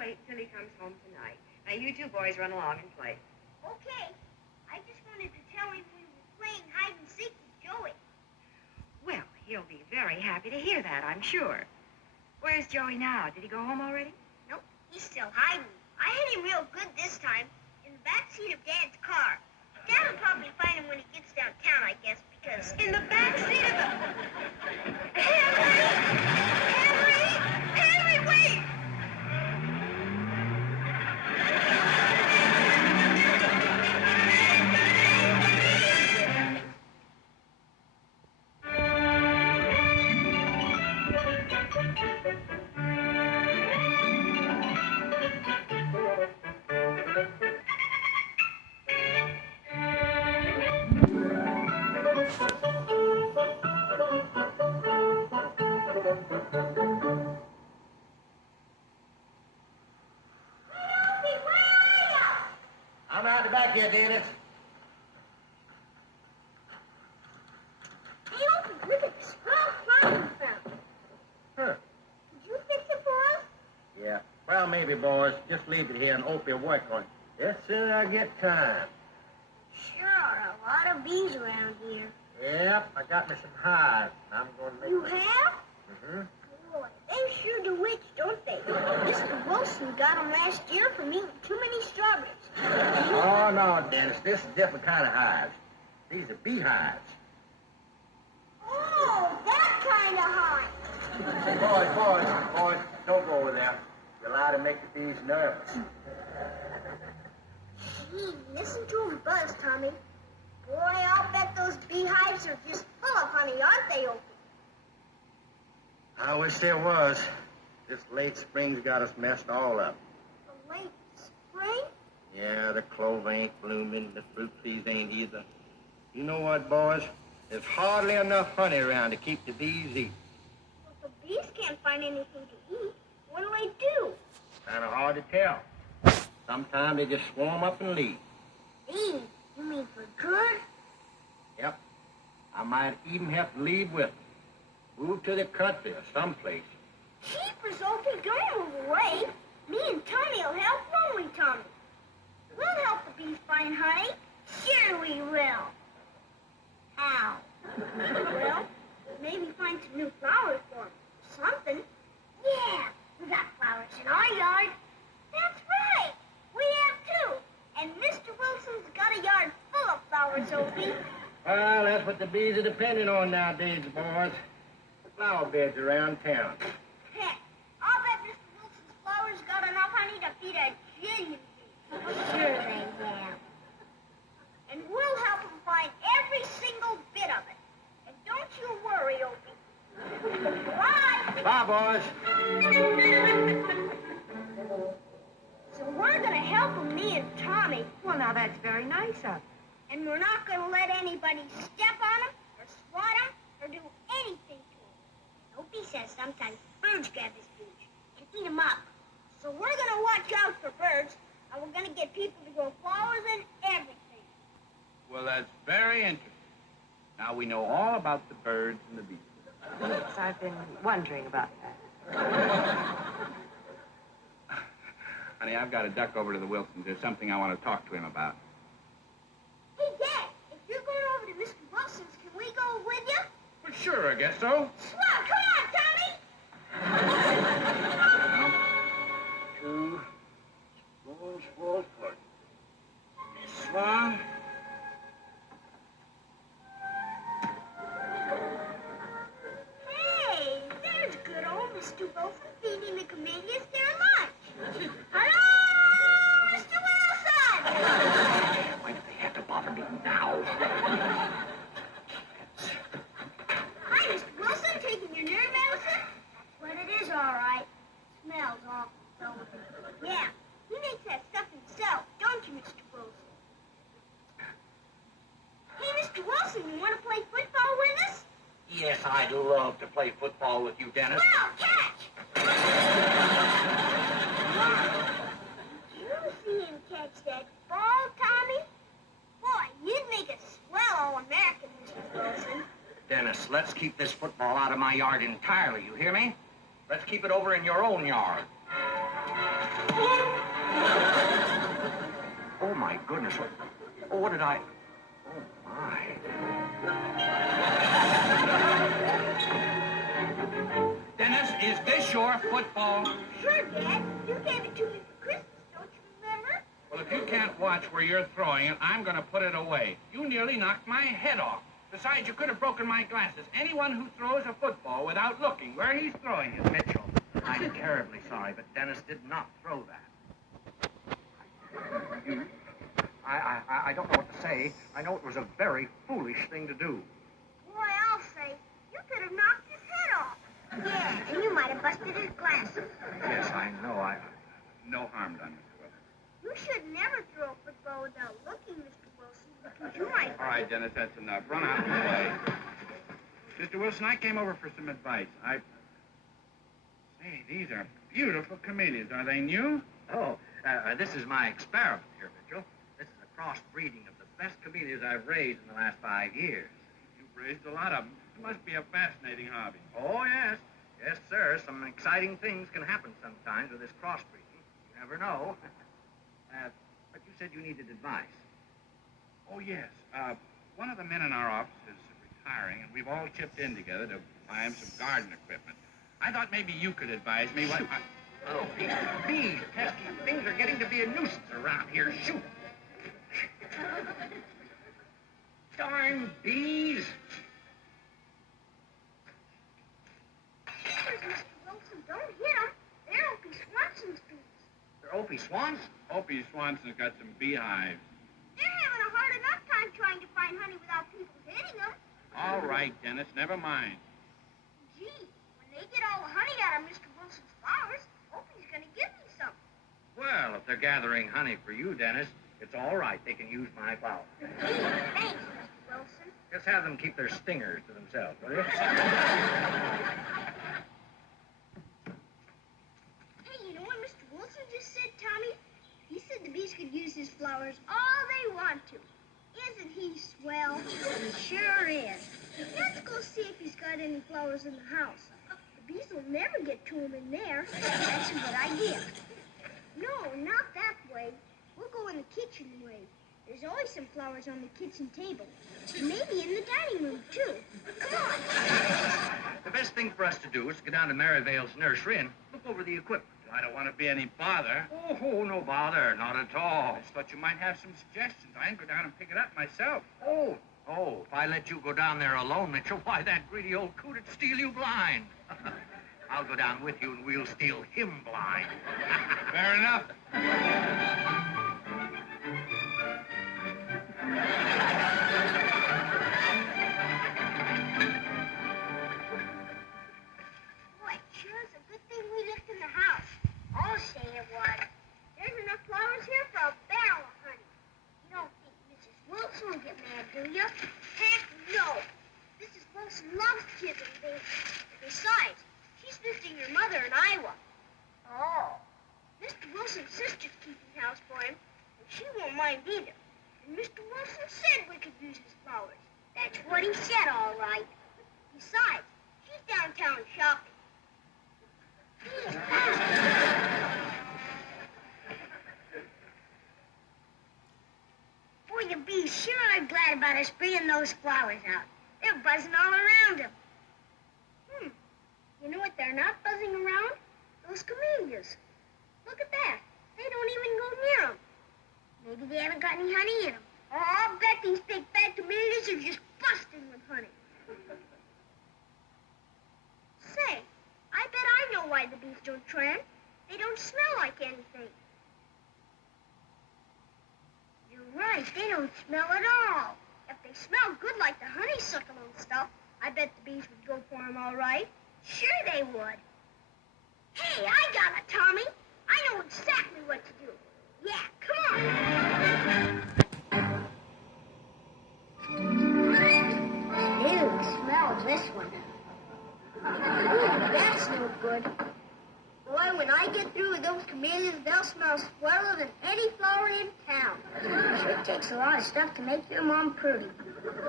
wait until he comes home tonight. Now, you two boys run along and play. Okay. I just wanted to tell him we were playing hide and seek with Joey. Well, he'll be very happy to hear that, I'm sure. Where's Joey now? Did he go home already? Nope, he's still hiding. I hit him real good this time, in the back seat of Dad's car. Dad will probably find him when he gets downtown, I guess, because... In the back seat of the... Henry, wait! I'm out the back here, Dennis. Hey, Opie, look at the straw flower we found. Huh. Did you fix it for us? Yeah. Well, maybe, boys. Just leave it here and Opie will work on it. As soon as I get time. Sure are a lot of bees around here. Yep, I got me some hives. I'm going to make... You have? Mm-hmm. Boy, they sure do witch, don't they? Mr. Wilson got them last year from eating too many strawberries. Oh, no, Dennis. This is a different kind of hives. These are beehives. Oh, that kind of hive. Hey, boys, don't go over there. You're allowed to make the bees nervous. Gee, listen to them buzz, Tommy. Boy, I'll bet those beehives are just full of honey, aren't they, Opie? I wish there was. This late spring's got us messed all up. The late spring? Yeah, the clover ain't blooming, the fruit trees ain't either. You know what, boys? There's hardly enough honey around to keep the bees eating. Well, if the bees can't find anything to eat, what do they do? Kind of hard to tell. Sometimes they just swarm up and leave. Leave? You mean for good? Yep. I might even have to leave with them. Move to the country or someplace. Jeepers, Opie, don't move away. Me and Tommy will help, won't we, Tommy? We'll help the bees find honey. Sure we will. How? Well, maybe find some new flowers for them. Something. Yeah, we got flowers in our yard. That's right. We have too. And Mr. Wilson's got a yard full of flowers, Opie. Well, that's what the bees are depending on nowadays, boys. Flower beds around town. Heck, I'll bet Mr. Wilson's flowers got enough honey to feed a jillion bees. Sure they will. And we'll help them find every single bit of it. And don't you worry, Opie. Bye. Bye, boys. So we're going to help them, me and Tommy. Well, now, that's very nice of you. And we're not going to let anybody step on them or swat them or do anything to them. Opie says sometimes birds grab his bees and eat them up. So we're going to watch out for birds, and we're going to get people to grow flowers and everything. Well, that's very interesting. Now we know all about the birds and the bees. Yes, I've been wondering about that. Honey, I've got to duck over to the Wilsons. There's something I want to talk to him about. Hey, Dad, if you're going over to Mr. Wilson's, can we go with you? Well, sure, I guess so. Swell, come on, Tommy! 2 spoonsfuls for this one. Hey, there's good old Mr. Wilson feeding the camellias their lunch. Hello, Mr. Wilson! Why do they have to bother me now? Hi, Mr. Wilson, taking your nerve medicine? That's what it is, all right. Smells awful, though. Yeah, he makes that stuff himself, don't you, Mr. Wilson? Hey, Mr. Wilson, you want to play football with us? Yes, I'd love to play football with you, Dennis. Well, catch! Did you see him catch that ball, Tommy? Boy, you'd make a swell All-American, Mr. Wilson. Dennis, let's keep this football out of my yard entirely, you hear me? Let's keep it over in your own yard. Oh, my goodness. What did I... Oh, my. Dennis, is this your football? Sure, Dad. You gave it to me for Christmas, don't you remember? Well, if you can't watch where you're throwing it, I'm going to put it away. You nearly knocked my head off. Besides, you could have broken my glasses. Anyone who throws a football without looking where he's throwing it. Mitchell, I'm terribly sorry, but Dennis did not throw that. I don't know what to say. I know it was a very foolish thing to do. Boy, I'll say, you could have knocked his head off. Yeah, and you might have busted his glasses. Yes, I know. No harm done, Mr. Wilson. You should never throw a football without looking, Mr. Wilson, because you might... All right, Dennis, that's enough. Run out and play. Mr. Wilson, I came over for some advice. Say, these are beautiful camellias. Are they new? Oh, this is my experiment here, Mitchell. This is a crossbreeding of the best camellias I've raised in the last 5 years. You've raised a lot of them. It must be a fascinating hobby. Oh, yes. Yes, sir. Some exciting things can happen sometimes with this crossbreeding. You never know. But you said you needed advice. Oh, yes. One of the men in our office is retiring, and we've all chipped in together to buy him some garden equipment. I thought maybe you could advise me what... Oh, these bees, pesky things are getting to be a nuisance around here. Shoot. Darn bees. Mr. Wilson, don't hit them. They're Opie Swanson's bees. They're Opie Swanson. Opie Swanson's got some beehives. They're having a hard enough time trying to find honey without people hitting them. All right, Dennis, never mind. Gee, when they get all the honey out of Mr. Wilson's flowers, Opie's going to give me some. Well, if they're gathering honey for you, Dennis, it's all right. They can use my flower. Gee, thanks, Mr. Wilson. Just have them keep their stingers to themselves, will you? Hey, you know what Mr. Wilson just said, Tommy? He said the bees could use his flowers all they want to. Isn't he swell? He sure is. Let's go see if he's got any flowers in the house. The bees will never get to him in there. That's a good idea. No, not that way. We'll go in the kitchen way. There's always some flowers on the kitchen table. Maybe in the dining room, too. Come on. The best thing for us to do is to go down to Maryvale's nursery and look over the equipment. I don't want to be any bother. Oh, no bother. Not at all. I just thought you might have some suggestions. I can go down and pick it up myself. Oh, if I let you go down there alone, Mitchell, why, that greedy old coot'd steal you blind. I'll go down with you and we'll steal him blind. Fair enough. Boy, it sure is a good thing we looked in the house. I'll say it was. There's enough flowers here for a barrel of honey. You don't think Mrs. Wilson will get mad, do you? Heck no. Mrs. Wilson loves kids and babies. Besides, she's visiting her mother in Iowa. Oh. Mr. Wilson's sister's keeping house for him, and she won't mind either. And Mr. Wilson said we could use his flowers. That's what he said, all right. Besides, she's downtown shopping. Boy, the bees sure are glad about us bringing those flowers out. They're buzzing all around them. You know what they're not buzzing around? Those camellias. Look at that. They don't even go near them. Maybe they haven't got any honey in them. Oh, I'll bet these big fat camellias are just busting with honey. Say, I bet I know why the bees don't try 'em. They don't smell like anything. You're right, they don't smell at all. If they smell good like the honeysuckle and stuff, I bet the bees would go for 'em all right. Sure they would. Hey, I got it, Tommy. I know exactly what to do. Yeah, come on. Ew, smell this one. Ooh, that's no good. Boy, when I get through with those camellias, they'll smell sweller than any flower in town. Sure takes a lot of stuff to make your mom pretty.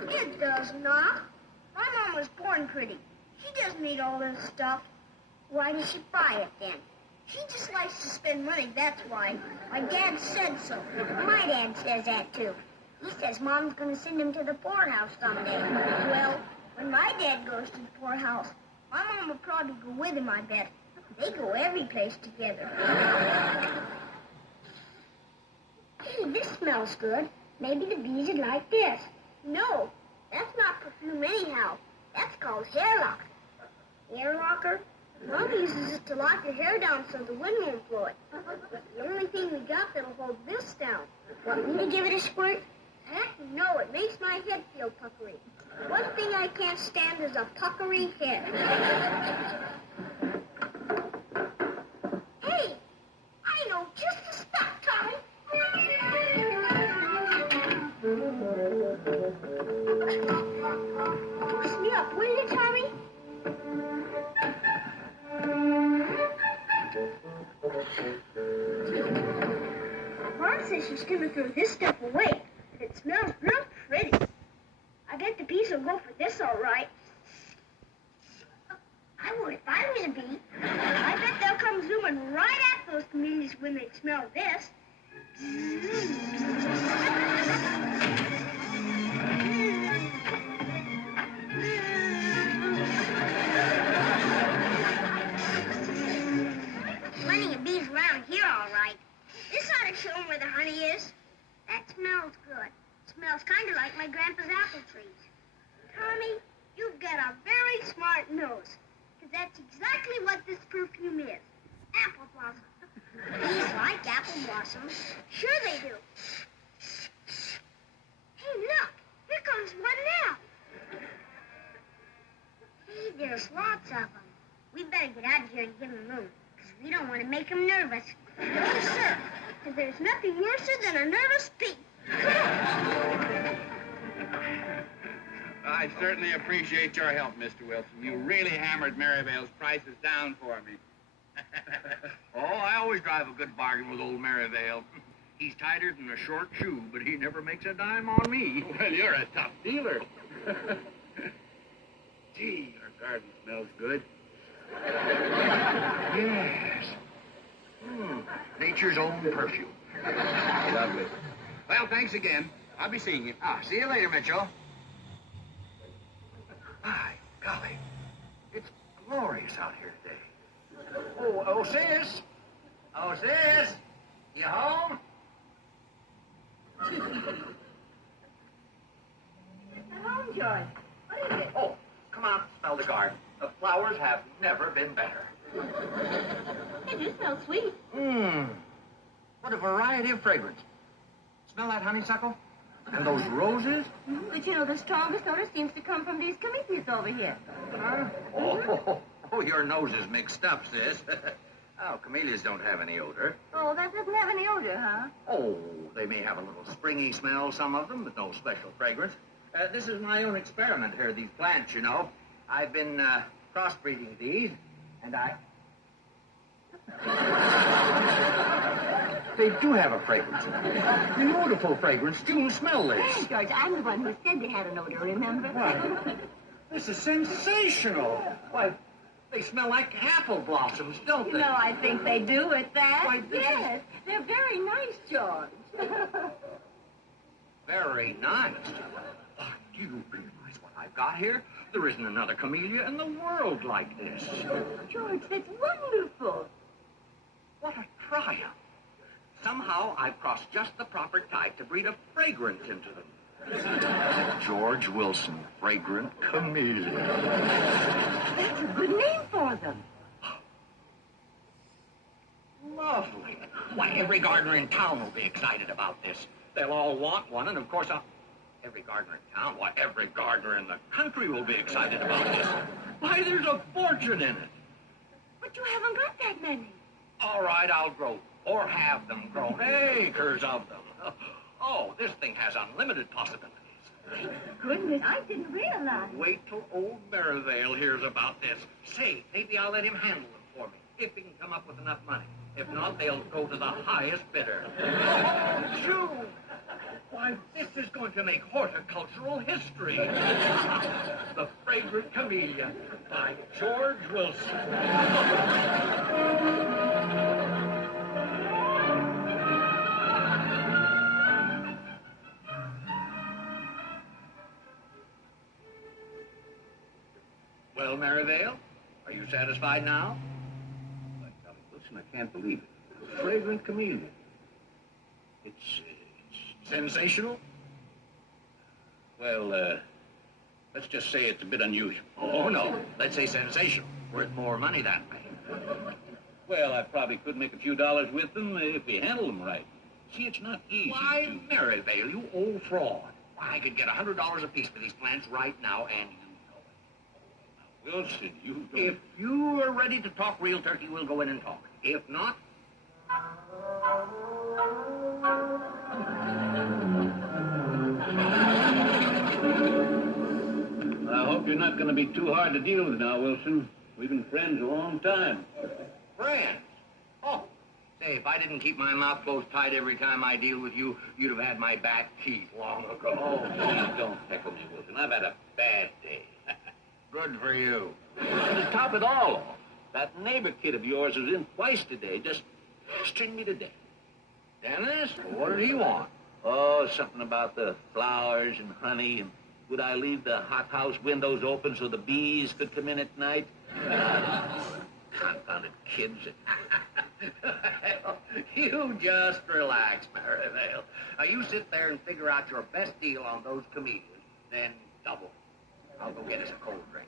It does not. My mom was born pretty. She doesn't need all this stuff. Why did she buy it then? She just likes to spend money, that's why. My dad said so. My dad says that, too. He says Mom's going to send him to the poorhouse someday. Well, when my dad goes to the poorhouse, my mom will probably go with him, I bet. They go every place together. Hey, this smells good. Maybe the bees would like this. No, that's not perfume anyhow. That's called hair locker. Hair locker? Mom uses it to lock her hair down so the wind won't blow it. The only thing we got that'll hold this down. Want me to give it a squirt? Heck no, it makes my head feel puckery. One thing I can't stand is a puckery head. Hey, I know just the stuff, Tommy. Boost me up, will you, Tommy? Mom says she's going to throw this stuff away. It smells real pretty. I bet the bees will go for this all right. I would if I was a bee. I bet they'll come zooming right at those camellias when they smell this. Plenty of bees around here, all right. This ought to show them where the honey is. That smells good. Smells kind of like my grandpa's apple trees. Tommy, you've got a very smart nose. Because that's exactly what this perfume is. Apple blossom. Bees like apple blossoms. Sure they do. Hey, look. Here comes one now. Hey, there's lots of them. We better get out of here and give them room. Because we don't want to make them nervous. No, sir. Because there's nothing worse than a nervous bee. I certainly appreciate your help, Mr. Wilson. You really hammered Merivale's prices down for me. Oh, I always drive a good bargain with old Merivale. He's tighter than a short shoe, but he never makes a dime on me. Well, you're a tough dealer. Gee, our garden smells good. Yes. Nature's own perfume. Lovely. Well, thanks again. I'll be seeing you. See you later, Mitchell. My golly, it's glorious out here today. Oh, sis. Oh, sis. You home? Hello, George. What is it? Oh, come out and smell the garden. The flowers have never been better. They do smell sweet. What a variety of fragrance. Smell that honeysuckle? And those roses? But you know, the strongest odor seems to come from these camellias over here. Huh? Oh, your nose is mixed up, sis. Oh, camellias don't have any odor. Oh, that doesn't have any odor, huh? Oh, they may have a little springy smell, some of them, but no special fragrance. This is my own experiment here, these plants, you know. I've been crossbreeding these, and They do have a fragrance. Beautiful fragrance. June, smell this. Hey, George, I'm the one who said they had an odor, remember? Why, this is sensational. Why, they smell like apple blossoms, don't they? You know, I think they do at that. Why, this yes, they're very nice, George. Very nice. Oh, do you realize what I've got here? There isn't another camellia in the world like this. George, that's wonderful. What a triumph. Somehow I've crossed just the proper type to breed a fragrance into them. George Wilson, fragrant camellia. That's a good name for them. Lovely. Why, every gardener in town will be excited about this. They'll all want one, and of course, every gardener in town, why, every gardener in the country will be excited about this. Why, there's a fortune in it. But you haven't got that many. All right, I'll grow, or have them grown, acres of them. Oh, this thing has unlimited possibilities. Goodness, I didn't realize. Wait till old Merivale hears about this. Say, maybe I'll let him handle them for me. if he can come up with enough money. If not, they'll go to the highest bidder. Shoo! Why, this is going to make horticultural history. The Fragrant Camellia by George Wilson. Well, Merivale, are you satisfied now? Listen, I can't believe it. A Fragrant Camellia. It's Sensational? well, let's just say it's a bit unusual. Oh, no. Let's say sensational. Worth more money that way. Well, I probably could make a few dollars with them if you handle them right. See, it's not easy Why, to... Merivale, you old fraud. Why, I could get $100 apiece for these plants right now, and you know it. Wilson, you don't... If you are ready to talk real turkey, we'll go in and talk. If not... I hope you're not going to be too hard to deal with now, Wilson. We've been friends a long time. Friends? Oh, say, if I didn't keep my mouth closed tight every time I deal with you, you'd have had my back teeth long ago. Oh, please don't heckle me, Wilson. I've had a bad day. Good for you. And to top it all off, that neighbor kid of yours was in twice today, just pestering me to death. Dennis, what did he want? Oh, something about the flowers and honey, and would I leave the hothouse windows open so the bees could come in at night? Confounded kids. You just relax, Merivale. Now, you sit there and figure out your best deal on those camellias, then double. I'll go get us a cold drink.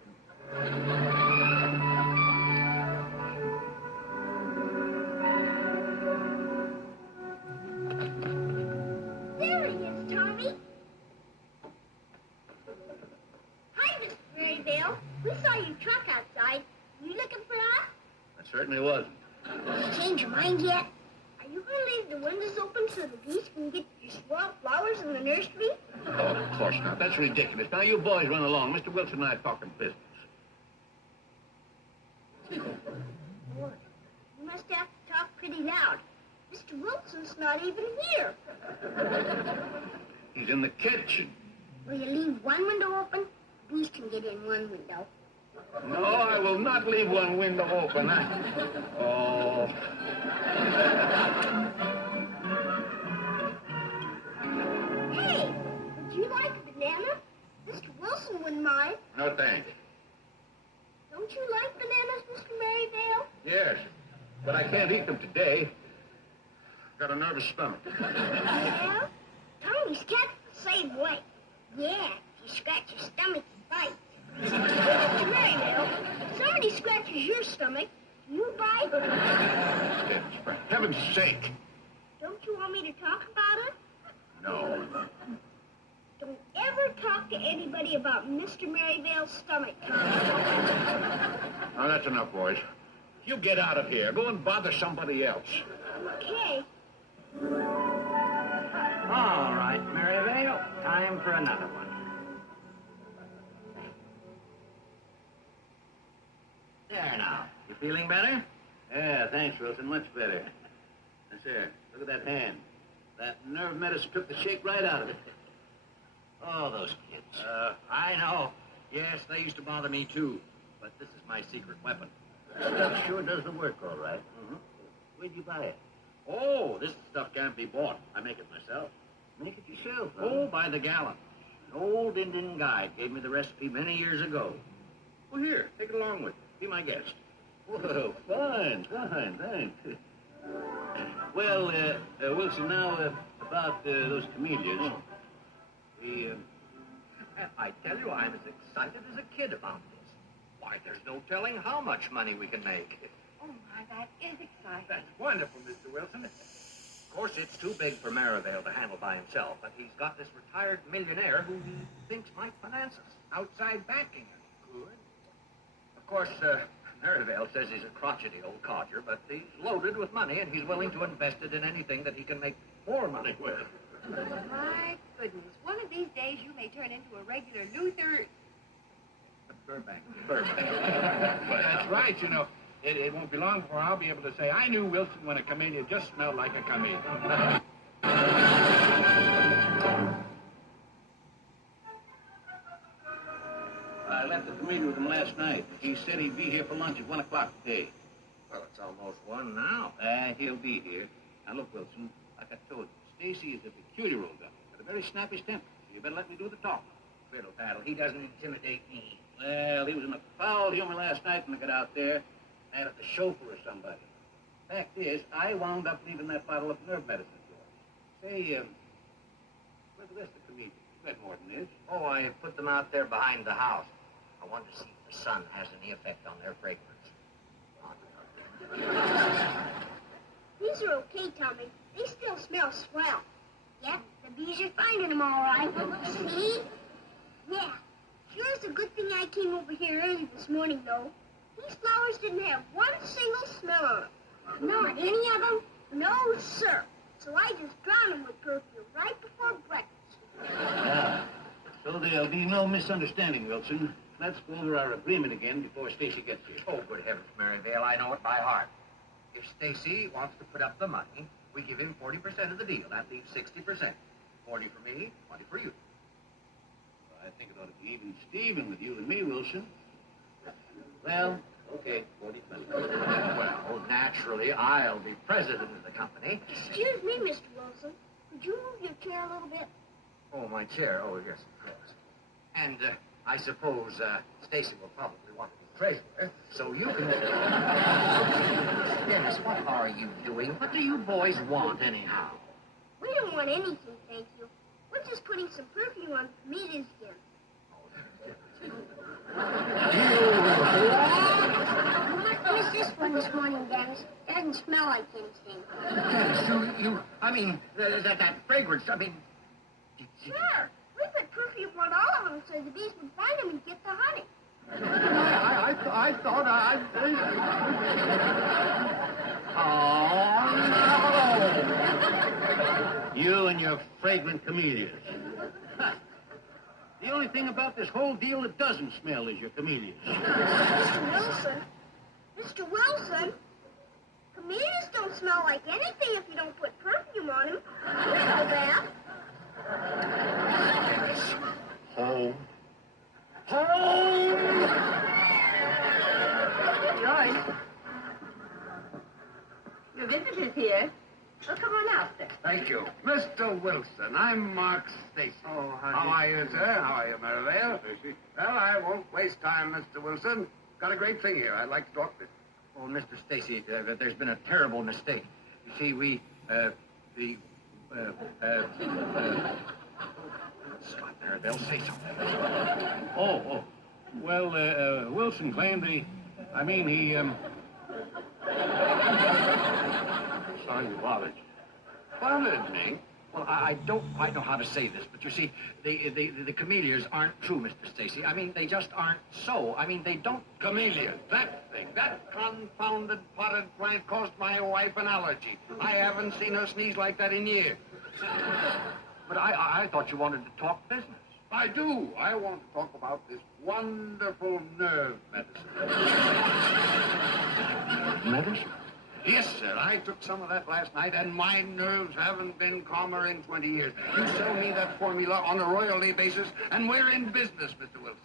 There he is, Tommy. Hi, Mr. Merivale. We saw your truck outside. Were you looking for us? I certainly wasn't. Did you change your mind yet? Are you going to leave the windows open so the bees can get your swamp flowers in the nursery? Oh, of course not. That's ridiculous. Now, you boys run along. Mr. Wilson and I are talking business. Boy, you must have to talk pretty loud. Mr. Wilson's not even here. He's in the kitchen. Will you leave one window open? The bees can get in one window. No, I will not leave one window open. Oh. Hey, would you like a banana? Mr. Wilson wouldn't mind. No, thanks. Don't you like bananas, Mr. Merivale? Yes, but I can't eat them today. Got a nervous stomach. Yeah? Tommy's cat's the same way. Yeah, if you scratch your stomach, it bites. Mr. Merivale, if somebody scratches your stomach, do you bite? Yes, for heaven's sake. Don't you want me to talk about it? No. Don't ever talk to anybody about Mr. Merivale's stomach, Tommy. Now, that's enough, boys. You get out of here. Go and bother somebody else. Okay. All right, Merivale, time for another one. There now. You feeling better? Yeah, thanks, Wilson. Much better. Yes, sir. Look at that hand. That nerve medicine took the shake right out of it. Oh, those kids. I know. Yes, they used to bother me, too. But this is my secret weapon. Stuff sure does the work all right. Mm-hmm. Where'd you buy it? Oh, this stuff can't be bought. I make it myself. Make it yourself, huh? Oh, by the gallon. An old Indian guide gave me the recipe many years ago. Well, here, take it along with you. Be my guest. Whoa, fine, thanks. Well, Wilson, now, about those camellias. I tell you, I'm as excited as a kid about this. Why, there's no telling how much money we can make. Oh, my, that is exciting. That's wonderful, Mr. Wilson. Of course, it's too big for Merivale to handle by himself, but he's got this retired millionaire who he thinks might finance us. Outside banking, good. Of course, Merivale says he's a crotchety old codger, but he's loaded with money, and he's willing to invest it in anything that he can make more money with. My goodness. One of these days you may turn into a regular Luther... Burbank. That's right, you know. It won't be long before I'll be able to say, I knew Wilson when a camellia just smelled like a camellia. I left the committee with him last night. He said he'd be here for lunch at 1 o'clock today. Well, it's almost 1 now. He'll be here. Now, look, Wilson, like I told you, Stacy is a peculiar old guy. Got a very snappish temper. So you better let me do the talking. Fiddle faddle, he doesn't intimidate me. Well, he was in a foul humor last night when I got out there. Mad at the chauffeur or somebody. Fact is, I wound up leaving that bottle of nerve medicine for him. Say, where's the rest of the comedians? You had more than this. Oh, I put them out there behind the house. I wanted to see if the sun has any effect on their fragrance. These are okay, Tommy. They still smell swell. Yep, the bees are finding them all right. See? Yeah. Sure is a good thing I came over here early this morning, though. These flowers didn't have one single smell on them. Not any of them? No, sir. So I just drowned them with perfume right before breakfast. Yeah. So there'll be no misunderstanding, Wilson. Let's go over our agreement again before Stacy gets here. Oh, good heavens, Maryvale, I know it by heart. If Stacy wants to put up the money, we give him 40% of the deal. That leaves 60%. 40 for me, 20 for you. I think it ought to be even Steven with you and me, Wilson. Well, okay, 40%. Well, naturally, I'll be president of the company. Excuse me, Mr. Wilson. Could you move your chair a little bit? Oh, my chair. Oh, yes, of course. And I suppose Stacy will probably want to be treasurer, so you can... Dennis, what are you doing? What do you boys want, anyhow? We don't want anything, thank you. We're just putting some perfume on comedians again. You must miss this one this morning, Dennis. It doesn't smell like anything. Dennis, I mean, that fragrance, I mean... Sure. We put perfume on all of them so the bees would find them and get the honey. I thought Oh, no! You and your fragrant camellias. The only thing about this whole deal that doesn't smell is your camellias. Mr. Wilson. Mr. Wilson. Camellias don't smell like anything if you don't put perfume on them. You know that. Home. Home! Joyce. Your visitor's here. Oh, come on out, sir. Thank you. Mr. Wilson, I'm Mark Stacy. Oh, How are you, sir? How are you, Maryvale? Stacy. Well, I won't waste time, Mr. Wilson. Got a great thing here. I'd like to talk to you. Oh, Mr. Stacy, there's been a terrible mistake. You see, Scott, there, they'll say something. Oh. Well, Wilson claimed he Sorry you bothered you. bothered me. Well, I don't quite know how to say this, but you see, the camellias aren't true, Mr. Stacy. I mean, they just aren't so. I mean, they don't... Camellias, that thing, that confounded potted plant caused my wife an allergy. I haven't seen her sneeze like that in years. But I thought you wanted to talk business. I do. I want to talk about this wonderful nerve medicine. Medicine? Yes, sir. I took some of that last night, and my nerves haven't been calmer in 20 years. You sell me that formula on a royalty basis, and we're in business, Mr. Wilson.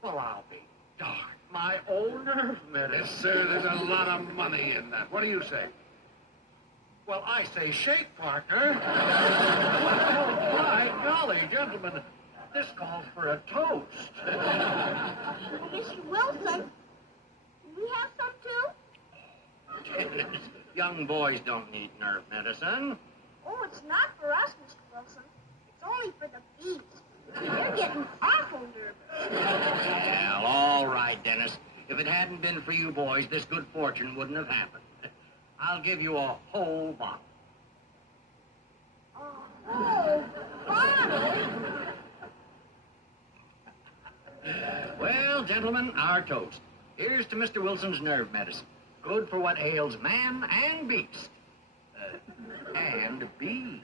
Well, I'll be darned. My old nerve medicine. Yes, sir. There's a lot of money in that. What do you say? Well, I say shake, partner. Oh, my golly, gentlemen. This calls for a toast. Mr. Wilson, can we have some too? Young boys don't need nerve medicine. Oh, it's not for us, Mr. Wilson. It's only for the bees. They're getting awful nervous. Well, all right, Dennis. If it hadn't been for you boys, this good fortune wouldn't have happened. I'll give you a whole bottle. A whole bottle? Well, gentlemen, our toast. Here's to Mr. Wilson's nerve medicine. Good for what ails man and beast. And bees.